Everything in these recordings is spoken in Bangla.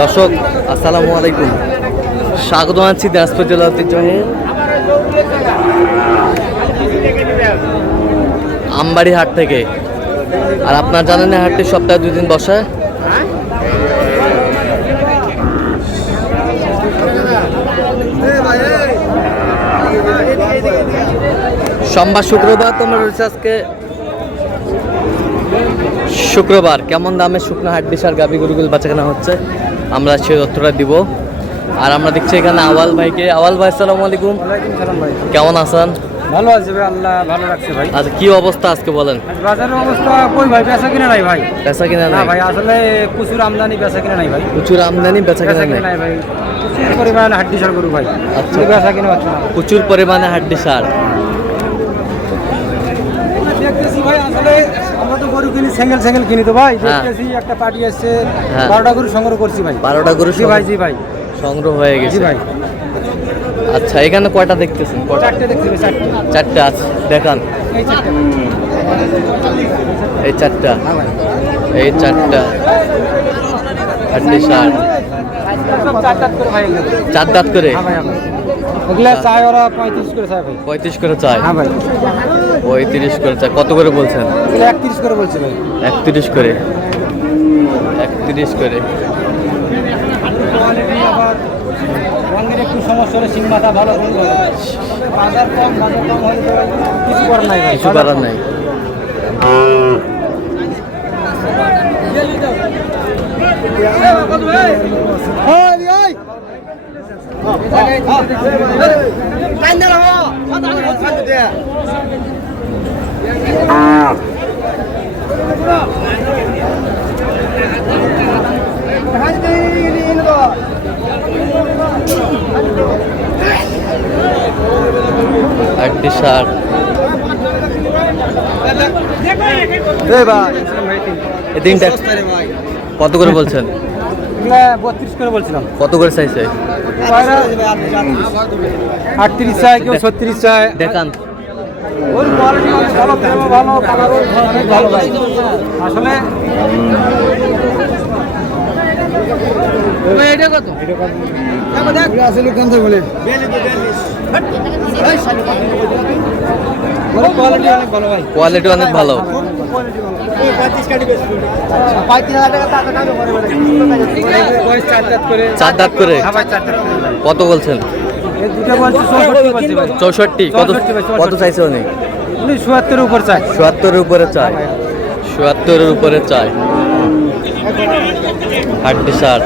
দর্শক আসসালামু আলাইকুম, স্বাগত জানাচ্ছি দিনাজপুর জেলা ঐতিহ্যবাহী আমবাড়ি হাট থেকে। আর আপনার জানেন না, হাটটি সপ্তাহে 2 দিন বসে। সোমবার শুক্রবার তোমরা রয়েছে আজকে শুক্রবার। কেমন দামে শুকনো হাড্ডি সার গাভী গরুগুলো বাচ্চা কেনা হচ্ছে আমরা সেই তথ্যটা দিব। আর আমরা দেখছি এখানে আওয়াল ভাইকে। আওয়াল ভাই আসসালামু আলাইকুম। ভাই, কেমন আছেন? ভালো আছে ভাই, আল্লাহ ভালো রাখছে ভাই। আচ্ছা, কি অবস্থা আজকে বলেন? বাজারের অবস্থা কই ভাই, বেচা কিনা নাই ভাই। বেচা কিনা না নাই ভাই, আসলে প্রচুর আমদানি, বেচা কিনা নাই ভাই। প্রচুর আমদানি, বেচা কিনা নাই নাই ভাই, প্রচুর পরিমাণে হাড্ডি সার গরু ভাই। আচ্ছা, বেচা কিনা হচ্ছে না। প্রচুর পরিমাণে হাড্ডি সার। দেখতেছি ভাই, আসলে আমরা তো গরু কিনি, সিঙ্গেল কিনি তো ভাই। হ্যাঁ। দেখতেছি একটা পার্টি আসছে, হ্যাঁ। 12টা গরু সংগ্রহ করছি ভাই। 12টা গরু জি ভাই, জি ভাই, সংগ্রহ হয়ে জি গেছে। ভাই। আচ্ছা, এখানে কয়টা দেখতেছেন? কয়টা? 4টে দেখছি ভাই, 4টে। 4টে আছে, দেখান। এই 4টে। এই 4টা, হ্যাঁ ভাই। এই 4টা হাড্ডি সার। সব 4 করে ভাই এগুলো। 4 দাঁত করে? হ্যাঁ ভাই, হ্যাঁ ভাই। এগুলা চায় ওরা 35 করে চায় ভাই। 35 করে চায়? হ্যাঁ ভাই। 35 করে চায়। কত করে বলছেন? এগুলো 31 করে বলছে ভাই। 31 করে, 31 করে। আবার রঙের একটু সমস্যা হলে সিং মাথা ভালো করে বাজার কম হলে তো কিছু করার নাই ভাই, কিছু করার নাই। হাড্ডি সার। এই তিনটা কত করে বলছেন? 32 করে বলছিলাম। কত করে চাইছে? 38 চায়, কেউ 36 চায়। দেখান। ওর কোয়ালিটি ভালো, প্রেমও ভালো, কালারও অনেক ভালো ভাই। আসলে এটা কত? আসলে কোন বলে কোয়ালিটি অনেক ভালো ভাই। কোয়ালিটি অনেক ভালো। 4 দাঁত করে? কত বলছেন? দুটো বলছে 64 64। কত চাইছে উনি? 77-এর উপর চাই। 77-এর উপরে চায়। 77-এর উপরে চায় হাড্ডি সার।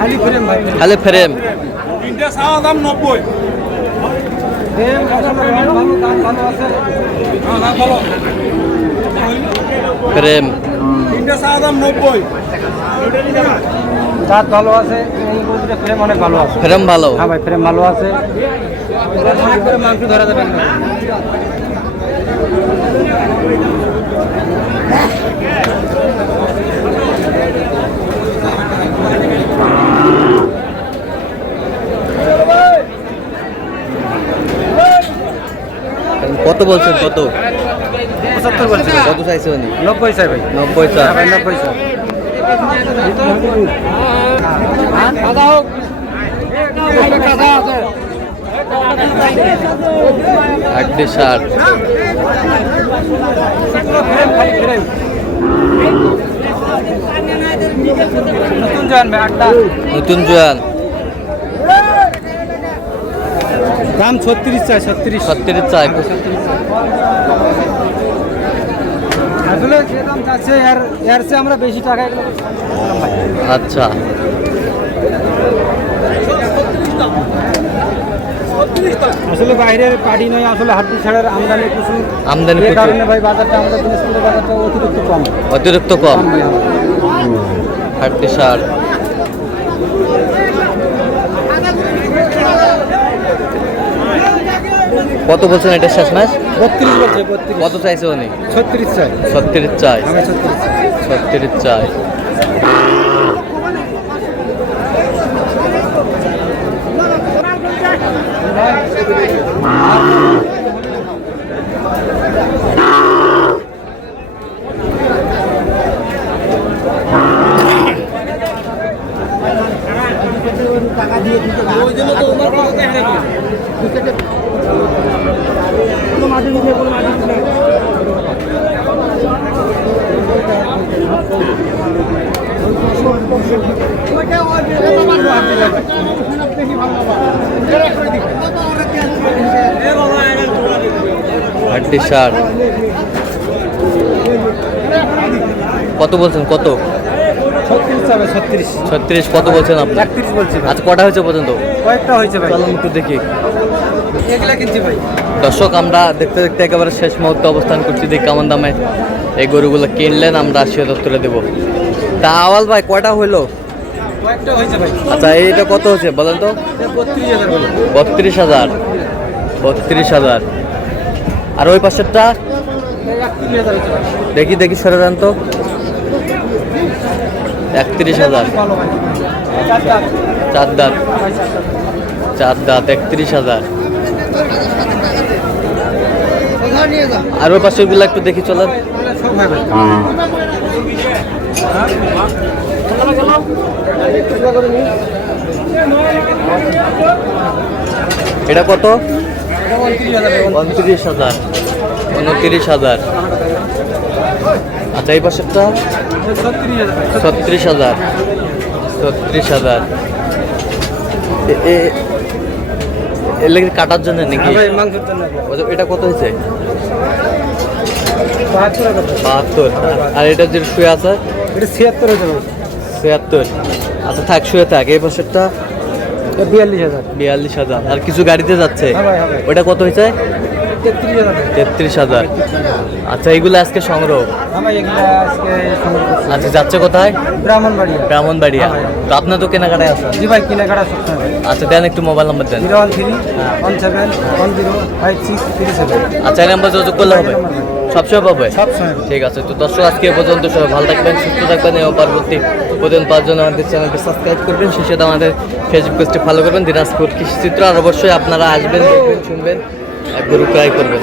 খালি ফ্রেম ভাই, খালি ফ্রেম। তিনটা চাওয়া দাম 90। ফ্রেম ভালো, দাম ভালো আছে। ভালো ফ্রেম। তিনটা চাওয়া দাম 90। দাঁত ভালো আছে, এই গরুটা ফ্রেম অনেক ভালো আছে। ফ্রেম ভালো? হ্যাঁ ভাই, ফ্রেম ভালো আছে। অনেক করে মাংস ধরা যাবে না। কত বলছেন? কত? 75 বলছে। কত চাইছে উনি? 90 চাই ভাই। 90 চাই। হ্যাঁ ভাই, 90 চাই। হাড্ডি সার। নতুন জোয়ান ভাই, 8টা। নতুন জোয়ান। দাম 36 চাই। 36 চাই। আসলে যে দাম চাচ্ছে এর চেয়ে আমরা বেশি টাকা এগুলো আচ্ছা, আসলে বাইরের পার্টি নয়, আসলে হাড্ডি ছাড়ার আমদানি প্রচুর। আমদানি এই প্রচুর। কারণে ভাই বাজারটা, আমাদের দিনাজপুরের বাজারটা অতিরিক্ত কম। অতিরিক্ত কম। ভাই, হাড্ডি সার। কত বলছেন এটা শেষ মাস? 32 বলছে 32। কত চাইছে উনি? 36 চাই। 36 চাই। আমি 36 চাই। 36 চাই। টাকা দিয়ে দিতে ওই জন্য তো ওনার কথা দেখে দেখো কোনো মাটি নিয়ে কোনো মাটি নিয়ে ওইটা ওই এটা মারবো আপনি দেখি ভালো বাবা এটা করে দিই কত ওরে কি আছে এ বাবা এটা জোড়া দিই হাড্ডি শার্ট কত বলছেন? কত? 36 হবে 36। 36 কত বলছেন আপনি? 31 বলছি ভাই। আচ্ছা কটা হয়েছে পর্যন্ত? কয়েকটা হয়েছে ভাই। চলুন একটু দেখি। এগুলা কিনছি ভাই। দর্শক আমরা দেখতে দেখতে একেবারে শেষ মুহূর্তে অবস্থান করছি, দেখি কেমন দামে এই গরুগুলো কিনলেন, আমরা সে দপ্তরে দেবো। তা আওয়াল ভাই কয়টা হইলো? কয়েকটা হয়েছে ভাই। আচ্ছা এইটা কত হচ্ছে বলেন তো? 32,000 বলে। 32,000। 32,000। আর ওই পাশেরটা 31,000 হয়েছে ভাই। দেখি দেখি সরে যান তো। 31,000। ভালো ভাই। চারটা। চার দাঁত। 31,000। কোথায় নিয়ে যা? আর ওই পাশের গুলো একটু দেখি চলেন। এগুলা সব হয় ভাই। এটা কত? 29,000 29,000। আচ্ছা এই পাশেরটা 36,000 36,000। 36,000। এর লেগে কাটার জন্য নাকি? ভাই মাংসের জন্য এটা কত হয়েছে? 72,000 72। আর এটা যে শুয়ে আছে এটা 76 হয়েছে ভাই 76। আচ্ছা থাক, শুয়ে থাক। এই পাশেরটা 42,000 42,000। আর কিছু গাড়িতে যাচ্ছে, হ্যাঁ ভাই, হ্যাঁ ভাই। ওটা কত হয়েছে? 33,000 33,000। আচ্ছা এইগুলো আজকে সংগ্রহ। হ্যাঁ ভাই এগুলা আজকে সংগ্রহ করছি। আচ্ছা যাচ্ছে কোথায়? ব্রাহ্মণবাড়িয়া। ব্রাহ্মণবাড়িয়া। হ্যাঁ ভাই। তো আপনার তো কেনাকাটায় আছে। জি ভাই কেনাকাটা সবসময়। আচ্ছা দেন একটু মোবাইল নাম্বার দেন। 01317105637। আচ্ছা এই নাম্বার যোগাযোগ করলে হবে? সবসময় পাবে? সবসময়। ঠিক আছে। তো দর্শক আজকে এ পর্যন্ত, সবাই ভালো থাকবেন, সুস্থ থাকবেন এবং পরবর্তী প্রতিদিন পাওয়ার জন্য আমাদের চ্যানেলকে সাবস্ক্রাইব করবেন, সেই সাথে আমাদের ফেসবুক পেজটি ফলো করবেন দিনাজপুর কৃষি চিত্র। আর অবশ্যই আপনারা আসবেন, দেখবেন, শুনবেন, গরু ক্রয় করবেন।